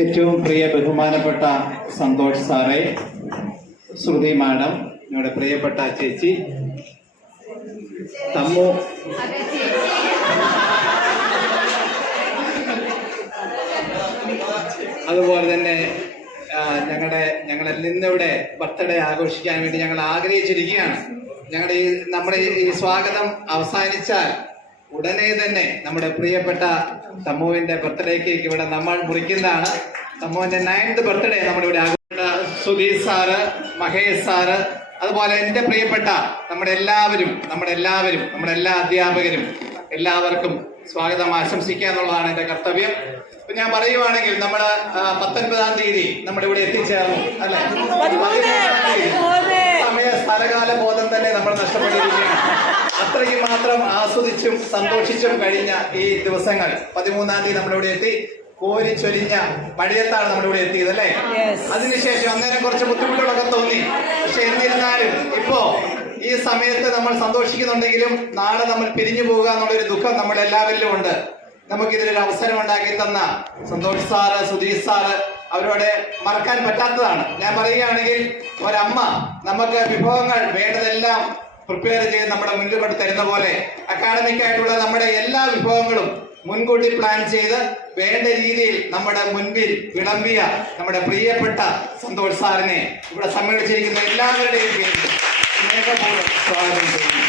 ഏറ്റവും പ്രിയ ബഹുമാനപ്പെട്ട സന്തോഷ് സാറേ, ശ്രുതി മാഡം, ഞങ്ങളുടെ പ്രിയപ്പെട്ട ചേച്ചി തമ്മു, അതുപോലെ തന്നെ ഞങ്ങളെല്ലാം ഇന്നിവിടെ ബർത്ത്ഡേ ആഘോഷിക്കാൻ വേണ്ടി ഞങ്ങൾ ആഗ്രഹിച്ചിരിക്കുകയാണ്. നമ്മുടെ ഈ സ്വാഗതം അവസാനിച്ചാൽ ഉടനെ തന്നെ നമ്മുടെ പ്രിയപ്പെട്ട തമ്മുവിന്റെ ബർത്ത്ഡേ കേക്ക് ഇവിടെ നമ്മൾ മുറിക്കുന്നതാണ്. തമ്മുവിന്റെ 9th ബർത്ത്ഡേ നമ്മളിവിടെ സുധീർ സാറ്, മഹേഷ് സാറ്, അതുപോലെ എൻ്റെ പ്രിയപ്പെട്ട നമ്മുടെ എല്ലാ അധ്യാപകരും എല്ലാവർക്കും സ്വാഗതം ആശംസിക്കുക എന്നുള്ളതാണ് എൻ്റെ കർത്തവ്യം. ഇപ്പൊ ഞാൻ പറയുവാണെങ്കിൽ നമ്മള് 19-ാം തീയതി നമ്മുടെ ഇവിടെ എത്തിച്ചേർന്നു അല്ലെ. സമയ സ്ഥലകാല ബോധം തന്നെ നമ്മൾ നഷ്ടപ്പെട്ടിരിക്കുകയാണ്. അത്രയ്ക്ക് മാത്രം ആസ്വദിച്ചും സന്തോഷിച്ചും കഴിഞ്ഞ ഈ ദിവസങ്ങൾ 13-ാം തീയതി നമ്മളിവിടെ എത്തി. കോരിച്ചൊരിഞ്ഞ മഴയത്താണ് നമ്മളിവിടെ എത്തിയത് അല്ലേ. അതിനുശേഷം അന്നേരം കുറച്ച് ബുദ്ധിമുട്ടുകളൊക്കെ തോന്നി. പക്ഷെ എന്നിരുന്നാലും ഇപ്പോ ഈ സമയത്ത് നമ്മൾ സന്തോഷിക്കുന്നുണ്ടെങ്കിലും നാളെ നമ്മൾ പിരിഞ്ഞു പോകുക എന്നുള്ളൊരു ദുഃഖം നമ്മൾ എല്ലാവരിലും ഉണ്ട്. നമുക്കിതിലൊരു അവസരം ഉണ്ടാക്കി തന്ന സന്തോഷ് സാറ്, സുധീർ സാറ്, അവരോട് മറക്കാൻ പറ്റാത്തതാണ്. ഞാൻ പറയുകയാണെങ്കിൽ ഒരമ്മ നമുക്ക് വിഭവങ്ങൾ വേണ്ടതെല്ലാം പ്രിപ്പയർ ചെയ്ത് നമ്മുടെ മുന്നിൽ കൊണ്ട് തരുന്ന പോലെ അക്കാഡമിക് ആയിട്ടുള്ള നമ്മുടെ എല്ലാ വിഭവങ്ങളും മുൻകൂട്ടി പ്ലാൻ ചെയ്ത് വേണ്ട രീതിയിൽ നമ്മുടെ മുൻപിൽ വിളമ്പിയ നമ്മുടെ പ്രിയപ്പെട്ട സന്തോഷ് സാറിനെ ഇവിടെ സമ്മേളിച്ചിരിക്കുന്ന എല്ലാവരുടെയും പേരിൽ സ്നേഹപൂർവ്വം സ്വാഗതം ചെയ്യുന്നു.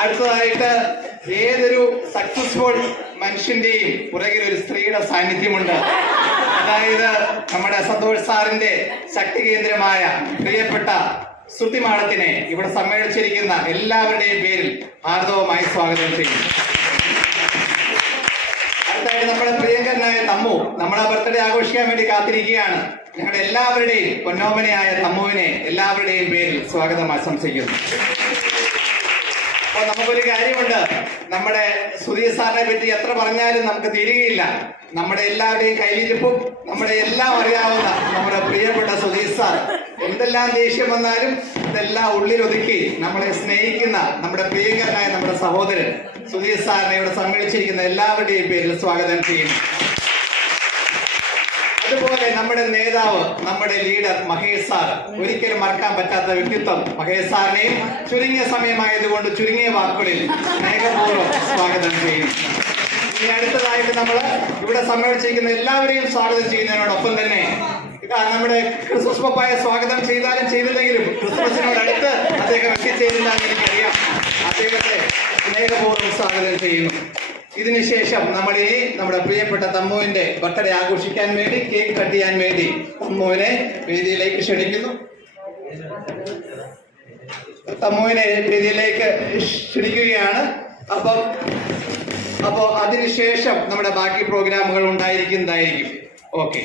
അടുത്തതായിട്ട് ഏതൊരു സക്സസ്ഫുൾ മനുഷ്യന്റെയും പുറകിൽ ഒരു സ്ത്രീയുടെ സാന്നിധ്യമുണ്ട്. അതായത് നമ്മുടെ സന്തോഷ് സാറിന്റെ ശക്തി കേന്ദ്രമായ പ്രിയപ്പെട്ട ശ്രുതി മാഡത്തിനെ ഇവിടെ സമ്മേളിച്ചിരിക്കുന്ന എല്ലാവരുടെയും പേരിൽ ഹാർദവമായി സ്വാഗതം ചെയ്യുന്നു. അടുത്തായിട്ട് നമ്മുടെ പ്രിയങ്കരനായ തമ്മു നമ്മളെ ബർത്ത്ഡേ ആഘോഷിക്കാൻ വേണ്ടി കാത്തിരിക്കുകയാണ്. ഞങ്ങളുടെ എല്ലാവരുടെയും പൊന്നോമനയായ തമ്മുവിനെ എല്ലാവരുടെയും പേരിൽ സ്വാഗതം ആശംസിക്കുന്നു. അപ്പൊ നമുക്കൊരു കാര്യമുണ്ട്, നമ്മുടെ സുധീർ സാറിനെ പറ്റി എത്ര പറഞ്ഞാലും നമുക്ക് തീരുകയില്ല. നമ്മുടെ എല്ലാവരുടെയും കയ്യിലിരിപ്പും നമ്മുടെ എല്ലാം അറിയാവുന്ന നമ്മുടെ പ്രിയപ്പെട്ട സുധീർ സാർ എന്തെല്ലാം ദേഷ്യം വന്നാലും ഇതെല്ലാം ഉള്ളിലൊതുക്കി നമ്മളെ സ്നേഹിക്കുന്ന നമ്മുടെ പ്രിയങ്കരനായ നമ്മുടെ സഹോദരൻ സുധീർ സാറിനെ ഇവിടെ സമ്മേളിച്ചിരിക്കുന്ന എല്ലാവരുടെയും പേരിൽ സ്വാഗതം ചെയ്യുന്നു. അതുപോലെ നമ്മുടെ നേതാവ്, നമ്മുടെ ലീഡർ മഹേഷ് സാർ, ഒരിക്കലും മറക്കാൻ പറ്റാത്ത വ്യക്തിത്വം മഹേഷ് സാറിനെയും ചുരുങ്ങിയ സമയമായതുകൊണ്ട് ചുരുങ്ങിയ വാക്കുകളിൽ സ്നേഹപൂർവ്വം സ്വാഗതം ചെയ്യുന്നു. ഇനി അടുത്തതായിട്ട് നമ്മൾ ഇവിടെ സമ്മേളിച്ചിരിക്കുന്ന എല്ലാവരെയും സ്വാഗതം ചെയ്യുന്നതിനോടൊപ്പം തന്നെ നമ്മുടെ ക്രിസ്മസ് പപ്പായ സ്വാഗതം ചെയ്താലും ചെയ്തില്ലെങ്കിലും ക്രിസ്മസിനോടടുത്ത് അദ്ദേഹം എത്തിച്ചേരുന്നതാണെന്ന് എനിക്കറിയാം. അദ്ദേഹത്തെ സ്നേഹപൂർവ്വം സ്വാഗതം ചെയ്യുന്നു. ഇതിനുശേഷം നമ്മളിനി നമ്മുടെ പ്രിയപ്പെട്ട തമ്മുവിന്റെ ബർത്ത്ഡേ ആഘോഷിക്കാൻ വേണ്ടി കേക്ക് കട്ട് ചെയ്യാൻ വേണ്ടി തമ്മുവിനെ വേദിയിലേക്ക് ക്ഷണിക്കുന്നു. തമ്മുവിനെ വേദിയിലേക്ക് ക്ഷണിക്കുകയാണ്. അപ്പോ അതിനുശേഷം നമ്മുടെ ബാക്കി പ്രോഗ്രാമുകൾ ഉണ്ടായിരിക്കുന്നതായിരിക്കും. ഓക്കെ.